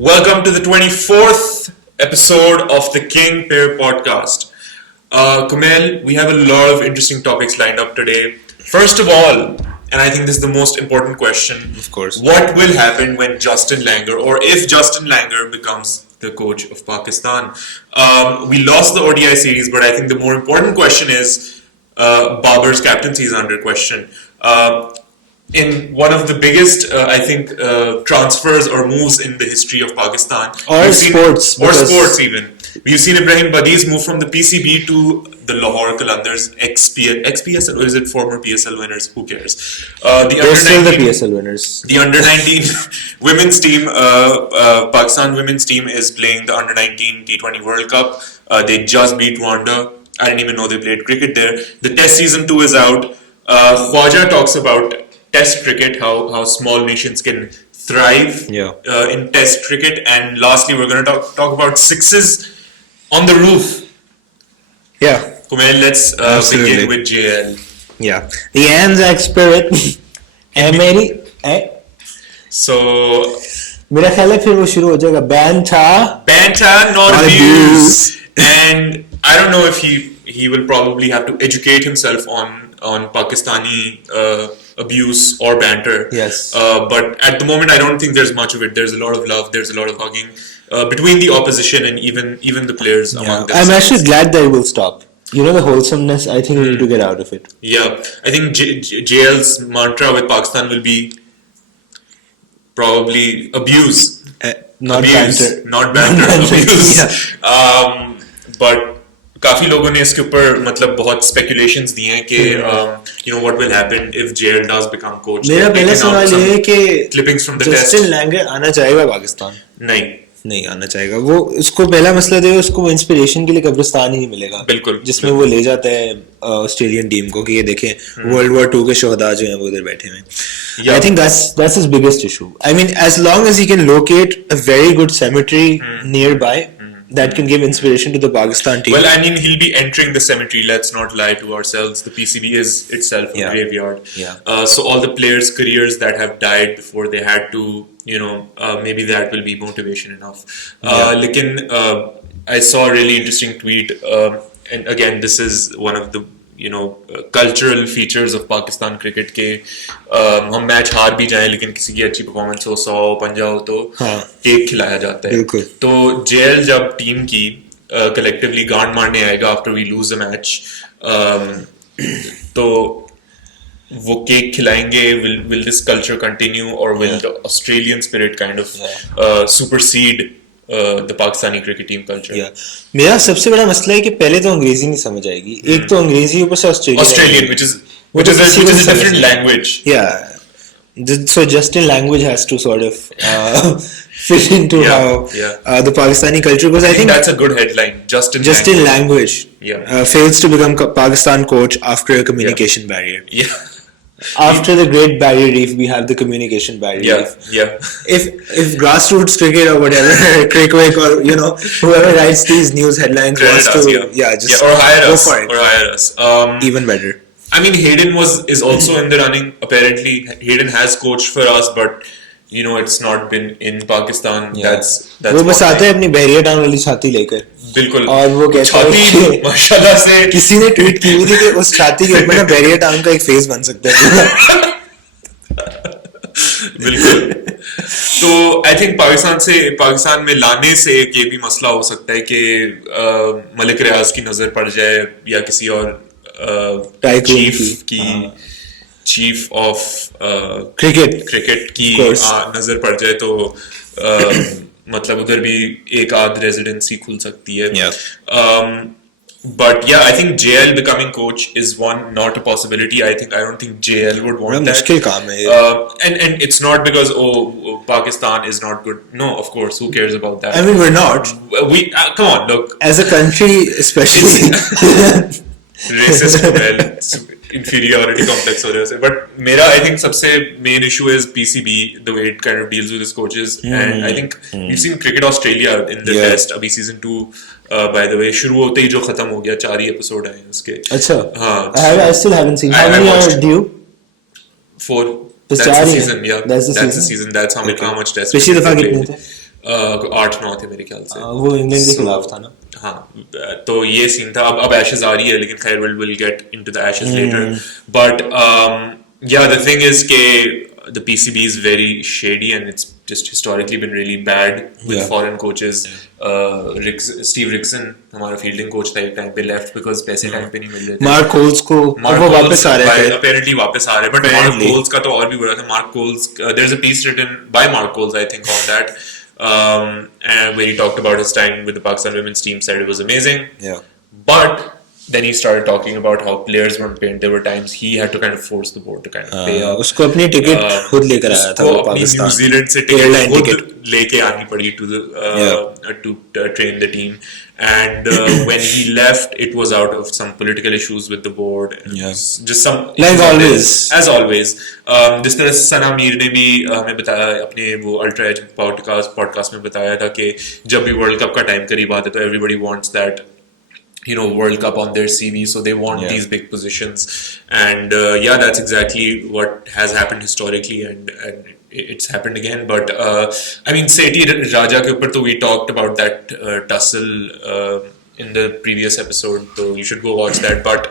Welcome to the 24th episode of the King Pair podcast. Kumail, we have a lot of interesting topics lined up today. First of all, and I think this is the most important question, of course, what will happen when Justin Langer, or if Justin Langer becomes the coach of Pakistan? We lost the ODI series, but I think the more important question is Babar's captaincy is under question. In one of the biggest, transfers or moves in the history of Pakistan. Sports even. We've seen Ibrahim Badi's move from the PCB to the Lahore Qalandars ex-PSL, or is it former PSL winners? Who cares? They're still the PSL winners. The under-19 women's team, Pakistan women's team is playing the under-19 T20 World Cup. They just beat Rwanda. I didn't even know they played cricket there. The Test Season 2 is out. Khwaja talks about Test cricket, how small nations can thrive in Test cricket, and lastly, we're going to talk about sixes on the roof. Yeah, Kumail, let's begin with JL. Yeah, the Anzac spirit. So, मेरा ख्याल है फिर वो शुरू हो जाएगा banter, not abuse. And I don't know if he will probably have to educate himself on Pakistani abuse or banter. Yes. But at the moment, I don't think there's much of it. There's a lot of love. There's a lot of hugging between the opposition and even the players among themselves. I'm actually glad that it will stop. You know, the wholesomeness, I think we need to get out of it. Yeah. I think JL's mantra with Pakistan will be probably abuse. Not banter. Abuse. Yeah. But काफी लोगों ने इसके ऊपर मतलब बहुत speculations दिए हैं कि what will happen if JL does become coach. मेरा पहला सवाल ये है कि clippings from the test. Justin Langer आना चाहेगा पाकिस्तान? नहीं आना चाहेगा. वो उसको पहला मसला जो है उसको इंस्पिरेशन के लिए कब्रिस्तान ही नहीं मिलेगा. बिल्कुल. जिसमें वो ले जाता है ऑस्ट्रेलियन टीम को कि ये देखें वर्ल्ड वॉर 2 के शोहदा जो हैं वो उधर बैठे हैं. I think that's his biggest issue. I mean, as long as he can locate a very good cemetery nearby, that can give inspiration to the Pakistan team. Well, I mean, he'll be entering the cemetery. Let's not lie to ourselves. The PCB is itself a graveyard. Yeah. So all the players' careers that have died before they had to, maybe that will be motivation enough. Lekin, I saw a really interesting tweet, and again, this is one of the cultural features of Pakistan cricket के हम match हार भी जाएं लेकिन किसी की अच्छी performance हो 100-50 हो तो केक खिलाया जाता है. तो जेएल जब टीम की कलेक्टिवली गांड मारने आएगा after we lose a match तो वो केक खिलाएंगे. will this culture continue or will the Australian spirit kind of supersede the Pakistani cricket team culture? मेरा सबसे बड़ा मसला है कि पहले तो अंग्रेजी नहीं समझ आएगी. एक तो अंग्रेजी ऊपर से Australian which is a different language. So Justin language has to sort of fit into how the Pakistani culture, because I think that's a good headline. Justin language fails to become Pakistan coach after a communication barrier. After the Great Barrier Reef, we have the communication barrier reef. If grassroots cricket or whatever, Crickwick or whoever writes these news headlines wants to, just or hire go us, for it. Or hire us. Even better. I mean, Hayden is also in the running. Apparently, Hayden has coached for us, but it's not been in Pakistan. That's वो बस आता है अपनी barrier town वाली छाती लेकर. बिल्कुल. और वो कहता है माशाल्लाह से किसी ने ट्वीट की हुई थी कि उस छाती के ऊपर ना बैरियर टाउन का एक फेस बन सकता है. बिल्कुल. तो आई थिंक पाकिस्तान में लाने से ये भी मसला हो सकता है कि मलिक रियाज की नजर पड़ जाए या किसी और चीफ ऑफ क्रिकेट की नजर पड़ जाए तो मतलब उधर भी एक आध रेजिडेंसी खुल सकती है. But yeah, I think JL becoming coach is not a possibility. I don't think JL would want that. मुश्किल काम है. And it's not because Pakistan is not good. No, of course, who cares about that? I mean, we're not. We come on, look. As a country, especially. Racist, inferiority complex हो रहा है. But मेरा I think सबसे main issue is PCB, the way it kind of deals with its coaches. And I think we've seen Cricket Australia in the test. अभी season 2 by the way शुरू होते ही जो खत्म हो गया 4 ही एपिसोड आए उसके. अच्छा. हाँ. I still haven't seen. How many are due? 4. That's the season. Yeah. That's the season. That's how much test. पिछली दफा कितने थे? 8-9 थे मेरे ख्याल से. वो इंग्लैंड के खिलाफ था ना. हाँ, तो ये सीन था. अब एशेज आ रही है, लेकिन खैर will get into the Ashes later. But yeah, the thing is the PCB is very shady and it's just historically been really bad with foreign coaches. Steve Rickson, हमारा fielding coach था एक time पे, left because पैसे time पे नहीं मिल रहे थे. Mark Coles को वो वापस आ रहे थे. Apparently वापस आ रहे हैं, but Mark Coles का तो और भी बुरा था. Mark Coles, there's a piece written by Mark Coles, I think, on that. And where he talked about his time with the Pakistan women's team, said it was amazing. Yeah. But then he started talking about how players weren't paid. There were times he had to kind of force the board to kind of pay up. उसको अपनी ticket खुद लेकर आया था वो Pakistan. New Zealand से ticket लेके आनी पड़ी to train the team. And when he left, it was out of some political issues with the board. Just some, like always. As always. जिस तरह से सना मीर ने भी हमें बताया अपने वो अल्ट्रा एज पॉडकास्ट में बताया था कि जब भी वर्ल्ड कप का टाइम करीब आता है तो everybody wants that, you know, World Cup on their CV, so they want these big positions. And yeah, that's exactly what has happened historically, and it's happened again. But I mean, Sethi Raja ke upar, to we talked about that tussle in the previous episode, so you should go watch that. But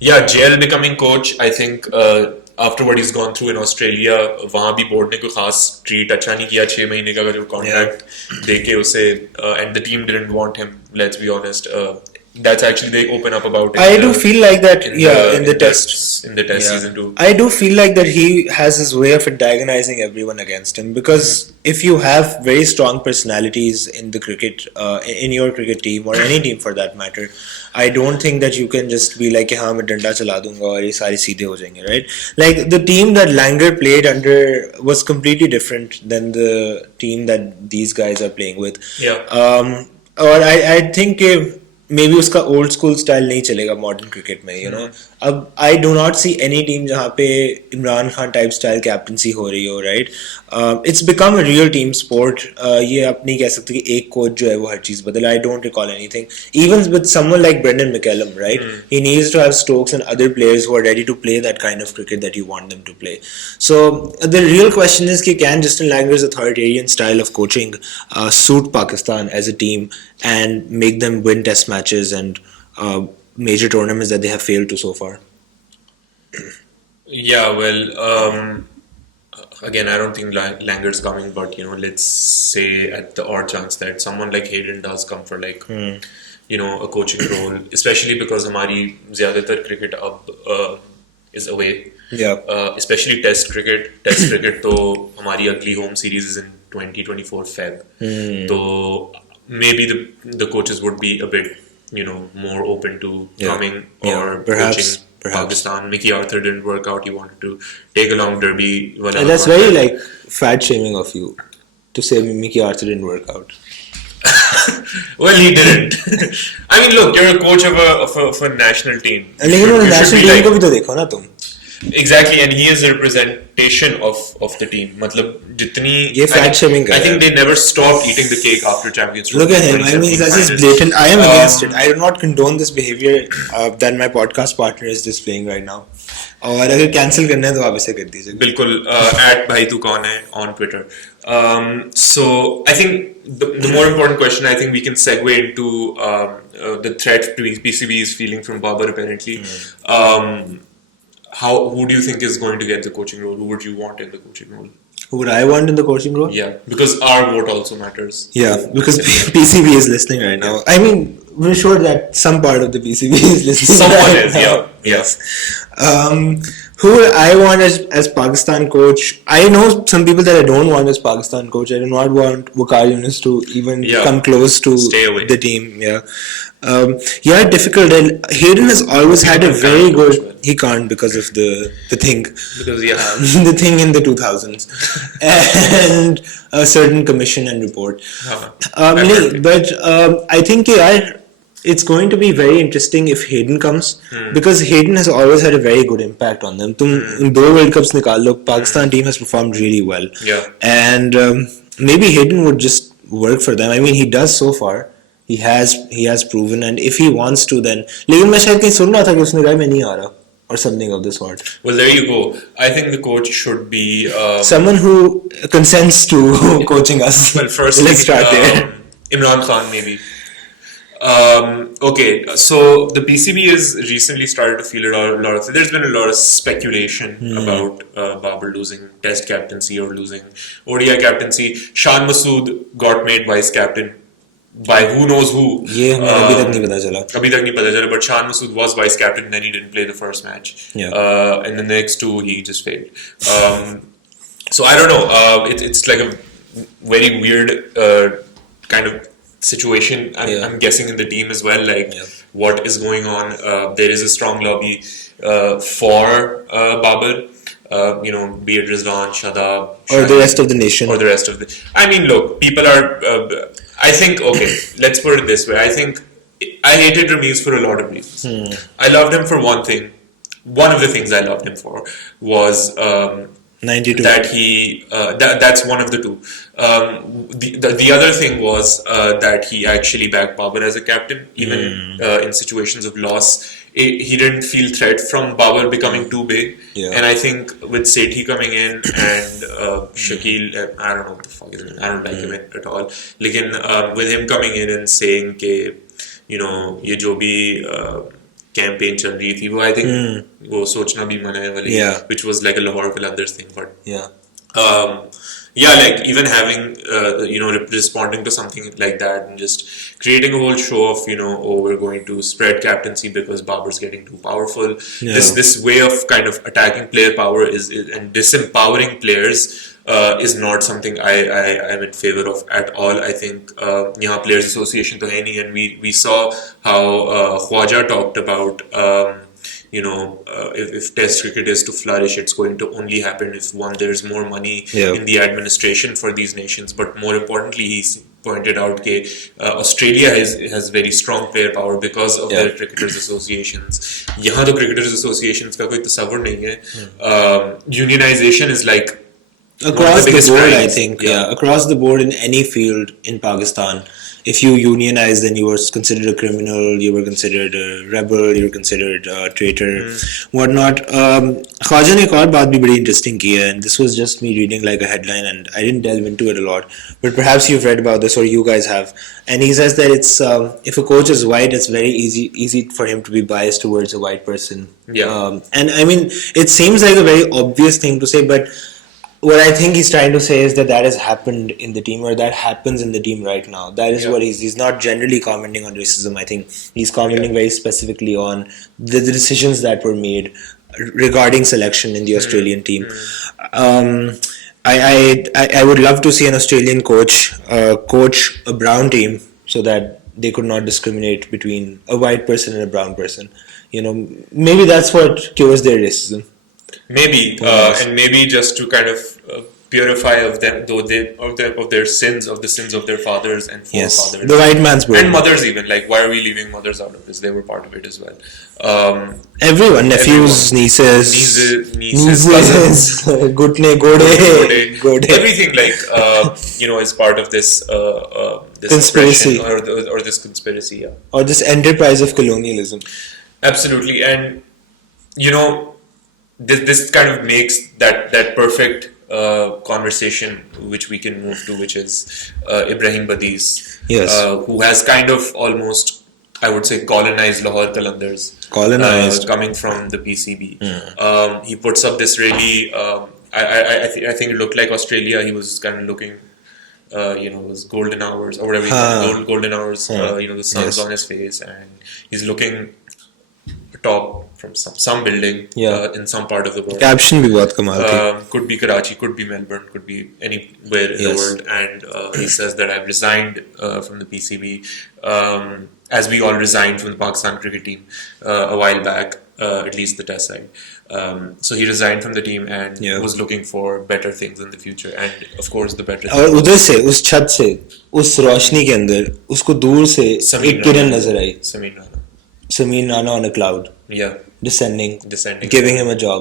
yeah, JL becoming coach, I think after what he's gone through in Australia, वहाँ भी board ने कोई खास treat अच्छा नहीं किया. 6 महीने का जो कॉन्ट्रैक्ट देके उसे, and the team didn't want him, let's be honest. That's actually they open up about it. I do feel like that in the test season 2. I do feel like that he has his way of antagonizing everyone against him, because if you have very strong personalities in the cricket in your cricket team or any team for that matter, I don't think that you can just be like हाँ मैं डंडा चला दूंगा और ये सारे सीधे हो जाएंगे, right? Like the team that Langer played under was completely different than the team that these guys are playing with. और I think maybe उसका old school style नहीं चलेगा modern cricket में, you know. अब I do not see any team जहाँ पे Imran Khan type style captaincy हो रही हो, right? It's become a real team sport. ये आप नहीं कह सकते कि एक coach जो है वो हर चीज़ बदले. I don't recall anything. Even with someone like Brendan McCallum, right? He needs to have Stokes and other players who are ready to play that kind of cricket that you want them to play. So the real question is कि can Justin Langer's authoritarian style of coaching suit Pakistan as a team and make them win test matches and major tournaments that they have failed to so far? Yeah, well, again, I don't think Langer's coming, but you know, let's say at the odd chance that someone like Hayden does come for like, you know, a coaching role, especially because हमारी ज़्यादातर cricket अब is away. Especially Test cricket. Test cricket तो हमारी अगली home series is in 2024 Feb. तो maybe the coaches would be a bit, you know, more open to coming or coaching Pakistan. Mickey Arthur didn't work out. He wanted to take a long derby. And that's very like fat shaming of you to say Mickey Arthur didn't work out. Well, he didn't. I mean, look, you're a coach of a national team. लेकिन वो national team को भी तो देखो ना तुम. Exactly, and he is a representation of the team. मतलब जितनी ये fat shaming I think they never stopped eating the cake after Champions Trophy. Look at him. I mean, that's just blatant. I am against it. I do not condone this behavior that my podcast partner is displaying right now. और अगर cancel करना है तो आप इसे कर दीजिए. बिल्कुल. @bhai tu kaun hai on Twitter. So I think the more important question, I think we can segue into the threat PCB is feeling from Babar apparently. Who do you think is going to get the coaching role? Who would you want in the coaching role? Who would I want in the coaching role? Yeah, because our vote also matters. Yeah, because PCB is listening right now. I mean, we're sure that some part of the PCB is listening. Someone is, yes. Who would I want as Pakistan coach? I know some people that I don't want as Pakistan coach. I do not want Waqar Yunus to even come close to the team. Difficult. And Hayden has always had a very good. He can't because of the thing. Because the thing in the 2000s and a certain commission and report. But I think it's going to be very interesting if Hayden comes because Hayden has always had a very good impact on them. तुम 2 World Cups निकाल लो, Pakistan team has performed really well. And maybe Hayden would just work for them. I mean, he does so far. He has proven, and if he wants to, then. लेकिन मैं शायद कहीं सुन रहा था कि उसने कहा मैं नहीं आ रहा. or something of the sort. Well, there you go. I think the coach should be someone who consents to coaching us. Well, first, let's start there. Imran Khan, maybe. Okay, so the PCB has recently started to feel a lot of. There's been a lot of speculation about Babar losing Test captaincy or losing ODI captaincy. Shan Masood got made vice captain by who knows who. ये अभी तक नहीं पता चला. अभी तक नहीं पता चला. But Shan Masood was vice captain, and then he didn't play the first match. Yeah. And the next two he just failed. So I don't know. It's like a very weird kind of situation. I'm guessing in the team as well. Like what is going on? There is a strong lobby for Babar. Be it Rizwan, Shadab, or the rest of the nation, or the rest of the. I mean, look, people are. I think let's put it this way. I think I hated Ramiz for a lot of reasons. I loved him for one thing. One of the things I loved him for was 92. that he. That's one of the two. The other thing was that he actually backed Babar as a captain, even in situations of loss. He didn't feel threat from Babar becoming too big. And I think with Sethi coming in and Shakil, I don't know what the fuck is it. I don't like him at all. Lekin with him coming in and saying ke, ये जो भी campaign चल रही थी, वो I think वो सोचना भी मना है वाली, which was like a Lahore Qalandars thing, but like even having responding to something like that and just creating a whole show of we're going to spread captaincy because Babar's getting too powerful. This way of kind of attacking player power and disempowering players is not something I am in favor of at all. I think यहाँ Players Association तो है नहीं, and we saw how Khwaja talked about if Test cricket is to flourish, it's going to only happen if there's more money in the administration for these nations. But more importantly, he pointed out that Australia has very strong player power because of their cricketers associations. यहाँ तो cricketers associations का कोई तस्वर नहीं है. Unionization is like across the board, I think. Across the board in any field in Pakistan. If you unionize, then you were considered a criminal, you were considered a rebel, you were considered a traitor, whatnot. Khwaja ने एक और बात भी बड़ी interesting की है, and this was just me reading like a headline, and I didn't delve into it a lot, but perhaps you've read about this or you guys have. And he says that it's if a coach is white, it's very easy for him to be biased towards a white person. And I mean, it seems like a very obvious thing to say, but what I think he's trying to say is that has happened in the team, or that happens in the team right now. That is what he's not generally commenting on racism. I think he's commenting very specifically on the decisions that were made regarding selection in the Australian team. I would love to see an Australian coach coach a brown team so that they could not discriminate between a white person and a brown person. Maybe that's what cures their racism. Maybe, and maybe just to kind of purify of them, of their sins, of the sins of their fathers and forefathers. The white man's burden. And mothers even. Like, why are we leaving mothers out of this? They were part of it as well. Everyone, nephews, nieces, cousins, gutne, gode. Everything is part of this conspiracy or this conspiracy, or this enterprise of colonialism. Absolutely, and This kind of makes that perfect conversation which we can move to, which is Ibrahim Badiz, who has kind of almost, I would say, colonized Lahore Qalandars. Coming from the PCB. He puts up this really, I think it looked like Australia. He was kind of looking, his golden hours or whatever, golden hours, the sun's on his face, and he's looking top from some building in some part of the world. Caption bhi bahut kamal thi. Could be Karachi, could be Melbourne, could be anywhere in the world. And he says that I've resigned from the PCB, as we all resigned from the Pakistan cricket team a while back, at least the test side. So he resigned from the team and was looking for better things in the future, and of course the better things. और उधर से उस छत से उस रोशनी के अंदर उसको दूर से एक किरण नजर आई. Sameer Rana on a cloud. Descending. Giving him a job.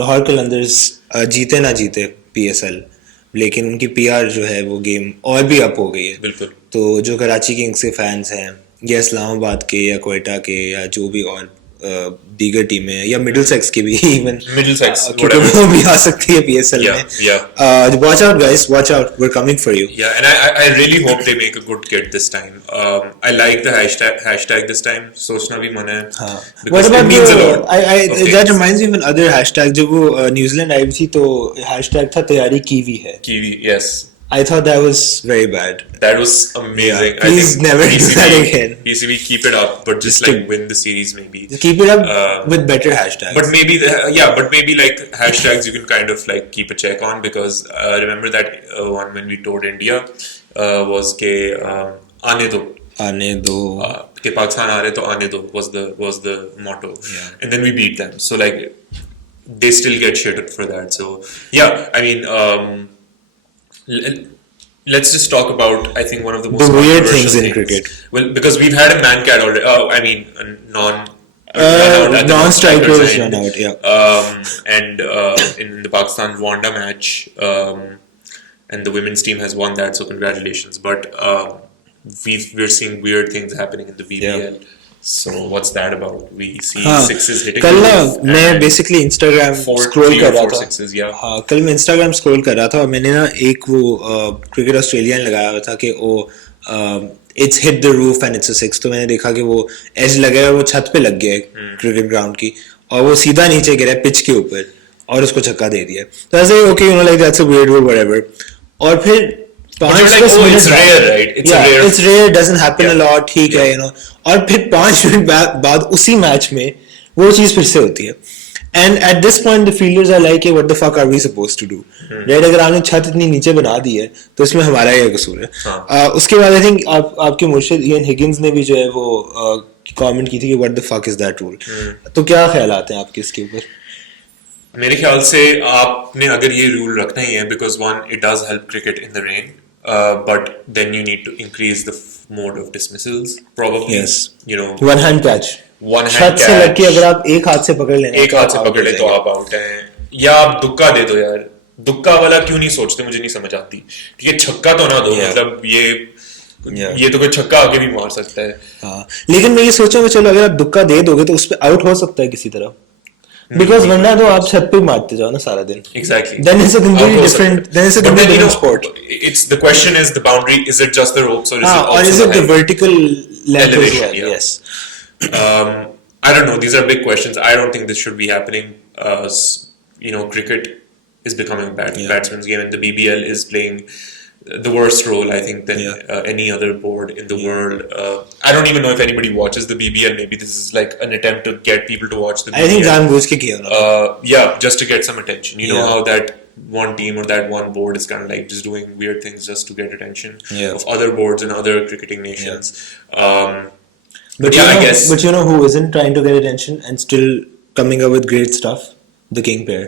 Lahore Qalandars जीते ना जीते PSL, लेकिन उनकी PR जो है वो गेम और भी अप हो गई है. बिल्कुल. तो जो कराची किंग्स के फैंस हैं या इस्लामाबाद के या कोयटा के या जो भी और दीगर टीमें या मिडिल सेक्स की भी इवन मिडिल सेक्स क्योंकि वो भी आ सकती है PSL में. Watch out guys, watch out, we're coming for you. Yeah, and I really hope they make a good kit this time. I like the hashtag this time. सोचना भी मन है. What about that reminds me of another hashtag जब वो New Zealand आई थी तो hashtag था तैयारी कीवी है. Kiwi, yes. I thought that was very bad. That was amazing. Yeah, please never do that again. PCB, keep it up, but just like win the series maybe. Keep it up with better hashtags. But maybe like hashtags you can kind of like keep a check on because remember that one when we toured India was के आने दो. के पाकिस्तान आ रहे तो आने दो was the motto. Yeah. And then we beat them. So like they still get shitted for that. So yeah, I mean. Let's just talk about, I think, one of the most weird things in cricket. Well, because we've had a man cat already. I mean, non-strikers run out. Yeah. And in the Pakistan Rwanda match, and the women's team has won that, so congratulations. But we're seeing weird things happening in the BBL. Yeah. So what's that about? We see sixes hitting. कल ना मैं basically Instagram scroll कर रहा था. Sixes, yeah. हाँ कल मैं Instagram scroll कर रहा था और मैंने ना एक वो cricket Australian लगाया हुआ था कि वो it's hit the roof and it's a six. तो मैंने देखा कि वो edge लगा है वो छत पे लग गया है cricket ground की और वो सीधा नीचे गिरा पिच के ऊपर और उसको छक्का दे दिया. तो ऐसे okay you know like that's a weird rule whatever. और फिर it's rare, right? It's rare, doesn't happen a lot, ठीक है, you know. और फिर 5 मिनट बाद उसी मैच में वो चीज फिर से होती है. And at this point, the fielders are like, what the fuck are we supposed to do? Right? अगर आपने छत इतनी नीचे बना दी है, तो इसमें हमारा ही कसूर है. उसके बाद I think आपके मुर्शिद इयन हिगिंस ने भी जो है वो कमेंट की थी कि what the fuck is that rule? तो क्या ख्यालात हैं आपके इसके ऊपर? मेरे ख्याल से आपने अगर ये रूल रखना ही है because one, it does help cricket in the rain. But then you need to increase the mode of dismissals, probably. Yes. You know, one hand catch. छत से लग के अगर आप एक हाथ से पकड़ लेना एक हाथ से पकड़ ले तो आप आउट हैं या आप दुक्का दे दो यार. दुक्का वाला क्यों नहीं सोचते मुझे नहीं समझ आती. ठीक है छक्का तो ना दो मतलब ये तो कोई छक्का आके भी मार सकता है. हाँ लेकिन मैं ये सोचूंगा चलो अगर आप दुक्का दे दोगे तो उस पे आउट हो सकता है किसी तरह. Because वरना तो आप छत पे मारते जाओ ना सारा दिन. Exactly. Then it's a completely different. Then it's a completely different sport. It's the question is the boundary. Is it just the ropes or is it also or is it the vertical length as well? Yeah. Yes. I don't know. These are big questions. I don't think this should be happening. Cricket is becoming a batsman's game, and the BBL is playing the worst role, I think, than any other board in the world. I don't even know if anybody watches the BBL. Maybe this is like an attempt to get people to watch the BBL. I think जानबूझ के किया ना. Just to get some attention. You know how that one team or that one board is kind of like just doing weird things just to get attention of other boards and other cricketing nations. But I guess. But you know who isn't trying to get attention and still coming up with great stuff? The King pair.